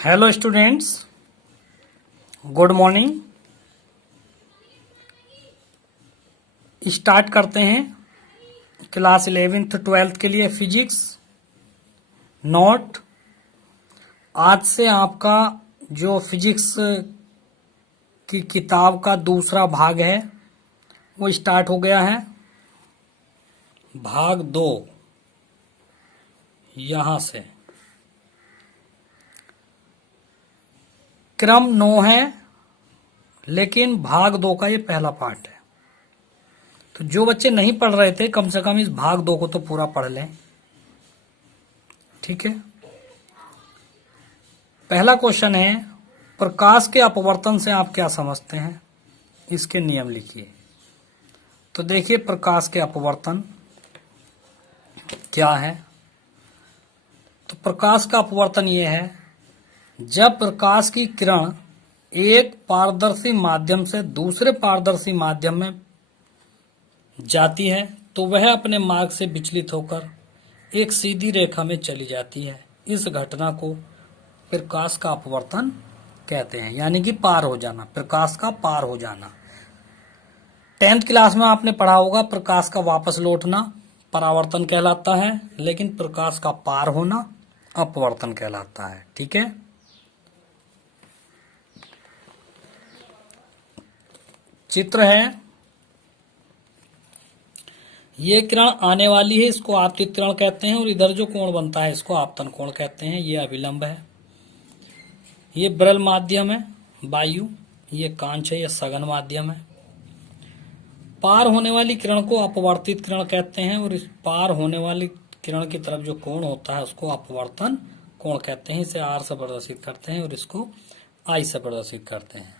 Hello students, good morning. Start करते हैं class 11th 12th के लिए फिजिक्स नोट। आज से आपका जो फिजिक्स की किताब का दूसरा भाग है वो स्टार्ट हो गया है। भाग 2 यहां से क्रम 9 है, लेकिन भाग 2 का ये पहला पार्ट है। तो जो बच्चे नहीं पढ़ रहे थे कम से कम इस भाग 2 को तो पूरा पढ़ लें, ठीक है। पहला क्वेश्चन है, प्रकाश के अपवर्तन से आप क्या समझते हैं, इसके नियम लिखिए। तो देखिए प्रकाश के अपवर्तन क्या है। तो प्रकाश का अपवर्तन ये है, जब प्रकाश की किरण एक पारदर्शी माध्यम से दूसरे पारदर्शी माध्यम में जाती है तो वह अपने मार्ग से विचलित होकर एक सीधी रेखा में चली जाती है। इस घटना को प्रकाश का अपवर्तन कहते हैं, यानी कि पार हो जाना, प्रकाश का पार हो जाना। 10th क्लास में आपने पढ़ा होगा प्रकाश का वापस लौटना परावर्तन कहलाता है, लेकिन प्रकाश का पार होना अपवर्तन कहलाता है, ठीक है। चित्र है, ये किरण आने वाली है, इसको आपतित किरण कहते हैं, और इधर जो कोण बनता है इसको आपतन कोण कहते हैं। ये अभिलंब है, ये विरल माध्यम है वायु, ये कांच है, ये सघन माध्यम है। पार होने वाली किरण को अपवर्तित किरण कहते हैं, और इस पार होने वाली किरण की तरफ जो कोण होता है उसको अपवर्तन कोण कहते हैं। इसे R से प्रदर्शित करते हैं और इसको I से प्रदर्शित करते हैं।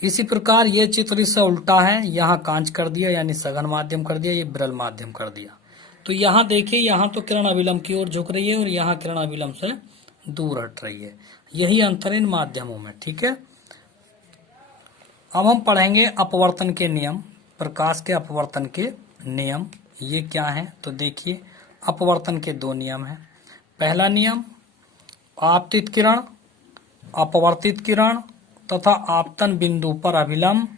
इसी प्रकार ये चित्र इससे उल्टा है, यहाँ कांच कर दिया यानी सघन माध्यम कर दिया, ये विरल माध्यम कर दिया। तो यहाँ देखिए, यहाँ तो किरण अभिलंब की ओर झुक रही है और यहाँ किरण अभिलंब से दूर हट रही है। यही अंतर इन माध्यमों में, ठीक है। अब हम पढ़ेंगे अपवर्तन के नियम, प्रकाश के अपवर्तन के नियम ये क्या है। तो देखिए अपवर्तन के 2 नियम हैं। पहला नियम, आपतित किरण, अपवर्तित किरण तथा आपतन बिंदु पर अभिलंब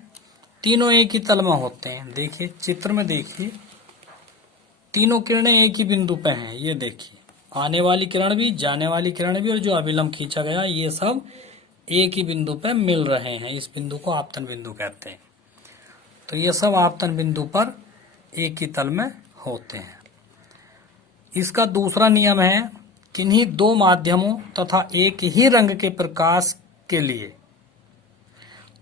तीनों एक ही तल में होते हैं। देखिए चित्र में देखिए, तीनों किरणें एक ही बिंदु पे हैं। ये देखिए, आने वाली किरण भी, जाने वाली किरण भी, और जो अभिलंब खींचा गया ये सब एक ही बिंदु पे मिल रहे हैं। इस बिंदु को आपतन बिंदु कहते हैं। तो ये सब आपतन बिंदु पर एक ही तल में होते हैं। इसका दूसरा नियम है, किन्हीं 2 माध्यमों तथा एक ही रंग के प्रकाश के लिए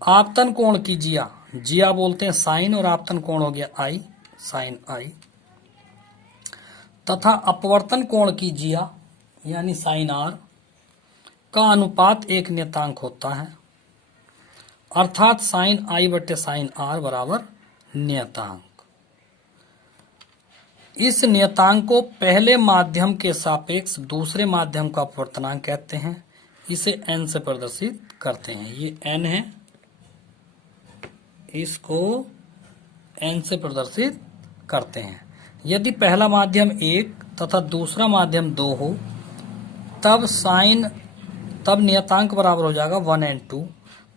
आपतन कोण की जिया बोलते हैं साइन, और आपतन कोण हो गया आई, साइन आई, तथा अपवर्तन कोण की जिया यानी साइन आर का अनुपात एक नियतांक होता है, अर्थात साइन आई बटे साइन आर बराबर नियतांक। इस नियतांक को पहले माध्यम के सापेक्ष दूसरे माध्यम का अपवर्तनांक कहते हैं। इसे n से प्रदर्शित करते हैं। ये n है, इसको n से प्रदर्शित करते हैं। यदि पहला माध्यम 1 तथा दूसरा माध्यम 2 हो तब नियतांक बराबर हो जाएगा 1n2।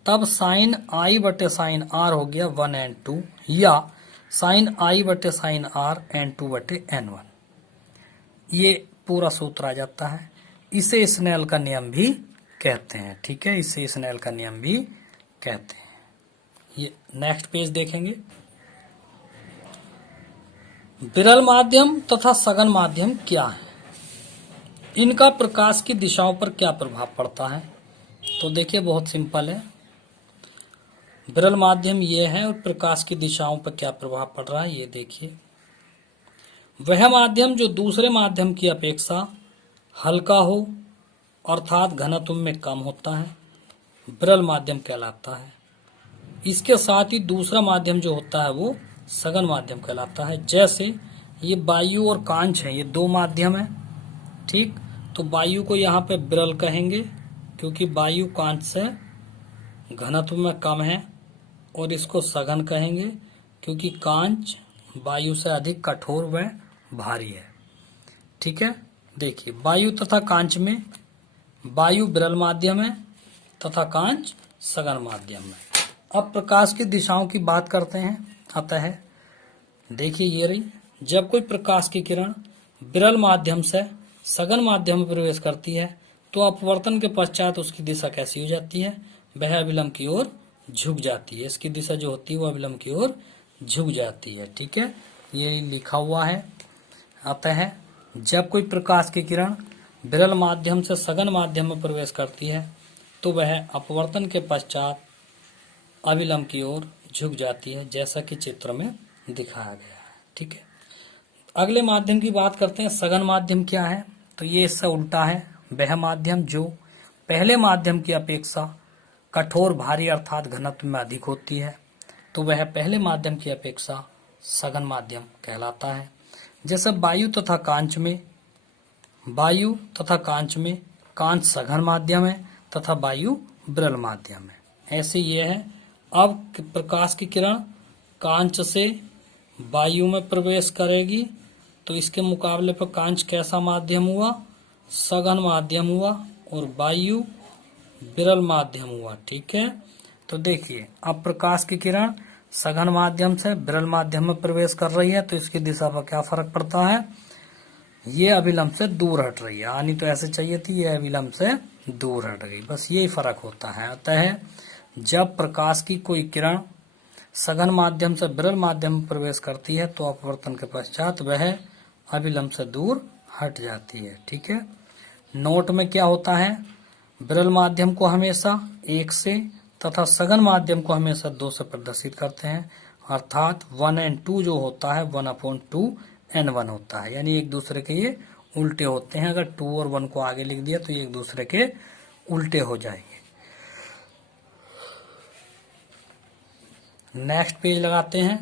तब साइन आई बटे साइन आर हो गया 1n2, या साइन आई बटे साइन आर n2 बटे n1। ये पूरा सूत्र आ जाता है। इसे स्नेल का नियम भी कहते हैं, ठीक है। इसे स्नेल का नियम भी कहते हैं। ये नेक्स्ट पेज देखेंगे। विरल माध्यम तथा सघन माध्यम क्या है, इनका प्रकाश की दिशाओं पर क्या प्रभाव पड़ता है। तो देखिए बहुत सिंपल है। विरल माध्यम ये है और प्रकाश की दिशाओं पर क्या प्रभाव पड़ रहा है ये देखिए। वह माध्यम जो दूसरे माध्यम की अपेक्षा हल्का हो अर्थात घनत्व में कम होता है विरल माध्यम कहलाता है। इसके साथ ही दूसरा माध्यम जो होता है वो सघन माध्यम कहलाता है। जैसे ये वायु और कांच है, ये 2 माध्यम है, ठीक। तो वायु को यहाँ पे विरल कहेंगे क्योंकि वायु कांच से घनत्व में कम है, और इसको सघन कहेंगे क्योंकि कांच वायु से अधिक कठोर व भारी है, ठीक है। देखिए वायु तथा कांच में वायु विरल माध्यम है तथा कांच सघन माध्यम है। अब प्रकाश की दिशाओं की बात करते हैं। अतः देखिए ये रही, जब कोई प्रकाश की किरण विरल माध्यम से सघन माध्यम में प्रवेश करती है तो अपवर्तन के पश्चात उसकी दिशा कैसी हो जाती है, वह अभिलंब की ओर झुक जाती है। इसकी दिशा जो होती है वो अभिलंब की ओर झुक जाती है। ठीक है, ये लिखा हुआ है। अतः जब कोई प्रकाश की किरण विरल माध्यम से सघन माध्यम में प्रवेश करती है तो वह अपवर्तन के पश्चात अभिलंब की ओर झुक जाती है, जैसा कि चित्र में दिखाया गया है। ठीक है, अगले माध्यम की बात करते हैं। सघन माध्यम क्या है, तो ये इससे उल्टा है। वह माध्यम जो पहले माध्यम की अपेक्षा कठोर भारी अर्थात घनत्व में अधिक होती है तो वह पहले माध्यम की अपेक्षा सघन माध्यम कहलाता है। जैसे वायु तथा कांच में कांच सघन माध्यम है तथा वायु विरल माध्यम है। ऐसे ये है। अब प्रकाश की किरण कांच से वायु में प्रवेश करेगी तो इसके मुकाबले पर कांच कैसा माध्यम हुआ, सघन माध्यम हुआ, और वायु विरल माध्यम हुआ। ठीक है, तो देखिए अब प्रकाश की किरण सघन माध्यम से विरल माध्यम में प्रवेश कर रही है तो इसकी दिशा पर क्या फर्क पड़ता है, ये अभिलंब से दूर हट रही है। आनी तो ऐसे चाहिए थी, ये अभिलंब से दूर हट गई, बस यही फर्क होता है। अतः जब प्रकाश की कोई किरण सघन माध्यम से विरल माध्यम में प्रवेश करती है तो अपवर्तन के पश्चात वह अभिलंब से दूर हट जाती है। ठीक है, नोट में क्या होता है, विरल माध्यम को हमेशा 1 से तथा सघन माध्यम को हमेशा 2 से प्रदर्शित करते हैं, अर्थात 1 और 2 जो होता है 1/2n1 होता है, यानी एक दूसरे के ये उल्टे होते हैं। अगर 2 और 1 को आगे लिख दिया तो ये एक दूसरे के उल्टे हो जाएंगे। नेक्स्ट पेज लगाते हैं,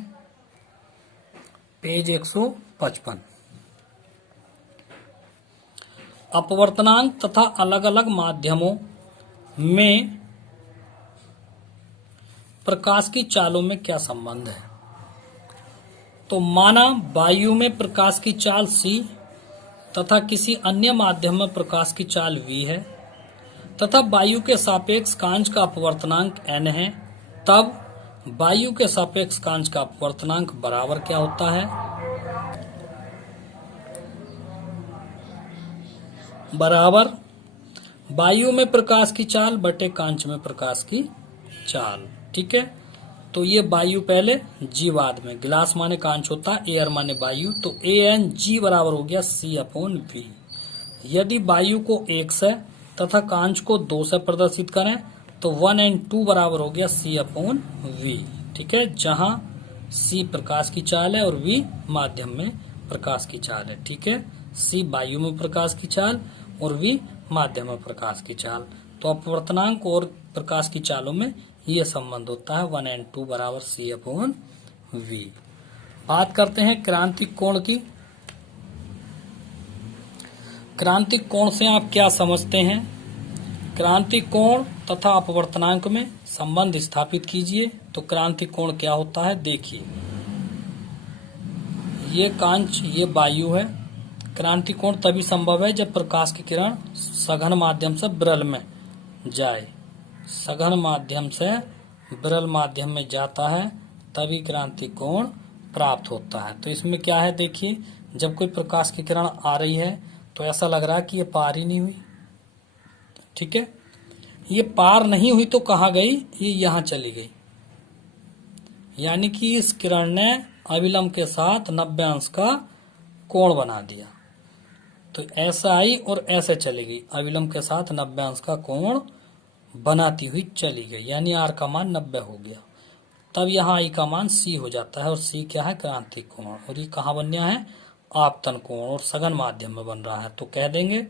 पेज 155। अपवर्तनांक तथा अलग अलग माध्यमों में प्रकाश की चालों में क्या संबंध है। तो माना वायु में प्रकाश की चाल c तथा किसी अन्य माध्यम में प्रकाश की चाल v है तथा वायु के सापेक्ष कांच का अपवर्तनांक n है, तब वायु के सापेक्ष कांच का अपवर्तनांक बराबर क्या होता है, बराबर वायु में प्रकाश की चाल बटे कांच में प्रकाश की चाल। ठीक है, तो ये वायु पहले जी बाद में, गिलास माने कांच होता है, एयर माने वायु, तो ANG बराबर हो गया C/V। यदि वायु को 1 से तथा कांच को 2 से प्रदर्शित करें तो 1 और 2 बराबर हो गया C/V। ठीक है, जहां C प्रकाश की चाल है और V माध्यम में प्रकाश की चाल है। ठीक है, C वायु में प्रकाश की चाल और V माध्यम में प्रकाश की चाल। तो अपवर्तनांक और प्रकाश की चालों में यह संबंध होता है 1 और 2 बराबर C/V। बात करते हैं क्रांतिक कोण की। क्रांतिक कोण से आप क्या समझते हैं, क्रांतिक कोण तथा अपवर्तनांक में संबंध स्थापित कीजिए। तो क्रांतिक कोण क्या होता है, देखिए ये कांच ये वायु है। क्रांतिक कोण तभी संभव है जब प्रकाश की किरण सघन माध्यम से विरल में जाए, सघन माध्यम से विरल माध्यम में जाता है तभी क्रांतिक कोण प्राप्त होता है। तो इसमें क्या है, देखिए जब कोई प्रकाश की किरण आ रही है तो ऐसा लग रहा है कि ये पार ही नहीं हुई। ठीक है, ये पार नहीं हुई तो कहाँ गई, ये यहाँ चली गई, यानी कि इस किरण ने अभिलंब के साथ 90 अंश का कोण बना दिया। तो ऐसा आई और ऐसे चली गई, अभिलंब के साथ 90 अंश का कोण बनाती हुई चली गई, यानी R का मान 90 हो गया। तब यहाँ I का मान C हो जाता है, और C क्या है, क्रांतिक कोण। और ये कहाँ बन गया है, आपतन कोण, और सघन माध्यम में बन रहा है। तो कह देंगे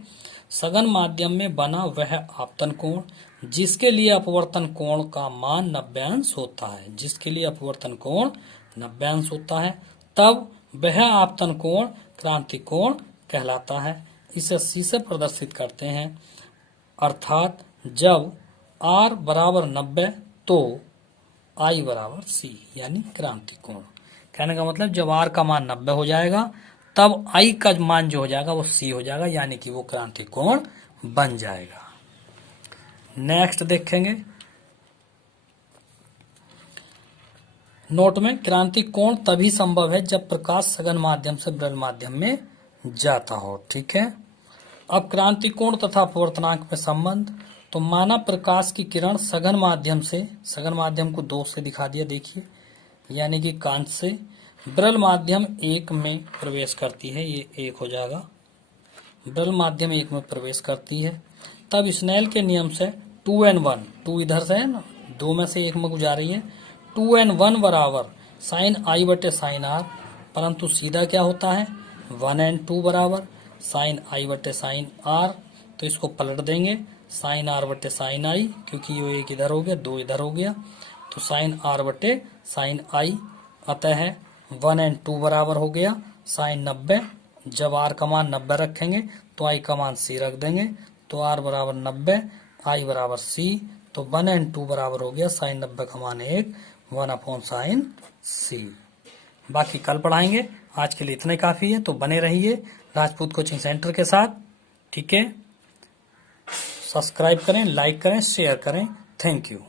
सघन माध्यम में बना वह आपतन कोण जिसके लिए अपवर्तन कोण का मान 90 अंश होता है, जिसके लिए अपवर्तन कोण 90 अंश होता है, तब वह आपतन कोण क्रांतिक कोण कहलाता है। इसे C से प्रदर्शित करते हैं, अर्थात जब R बराबर 90 तो I बराबर C, यानी क्रांतिक कोण। कहने का मतलब जब R का मान 90 हो जाएगा तब I का मान जो हो जाएगा वो C हो जाएगा, यानी कि वो क्रांतिक कोण बन जाएगा। नेक्स्ट देखेंगे नोट में, क्रांतिक कोण तभी संभव है जब प्रकाश सघन माध्यम से विरल माध्यम में जाता हो। ठीक है, अब क्रांतिक कोण तथा अपवर्तनांक में संबंध, तो माना प्रकाश की किरण सघन माध्यम से, सघन माध्यम को 2 से दिखा दिया, देखिए, यानी कि कांच से विरल माध्यम 1 में प्रवेश करती है, ये 1 हो जाएगा, विरल माध्यम 1 में प्रवेश करती है, तब स्नेल के नियम से 2n1, 2 इधर से है ना, 2 में से 1 में गुजारी है, 2n1 बराबर साइन आई बटे साइन आर, परंतु सीधा क्या होता है 1n2 बराबर साइन आई बटे साइन आर, तो इसको पलट देंगे साइन आर बटे साइन आई, क्योंकि ये 1 इधर हो गया 2 इधर हो गया, तो साइन आर बटे साइन आई, अतः 1n2 बराबर हो गया साइन 90, जब आर का मान 90 रखेंगे तो आई का मान सी रख देंगे, तो आर बराबर 90 आई बराबर सी, तो 1n2 बराबर हो गया साइन 90 का मान 1/sin सी। बाकी कल पढ़ाएंगे, आज के लिए इतने काफी है, तो बने रहिए राजपूत कोचिंग सेंटर के साथ। ठीक है, सब्सक्राइब करें, लाइक करें, शेयर करें। Thank you.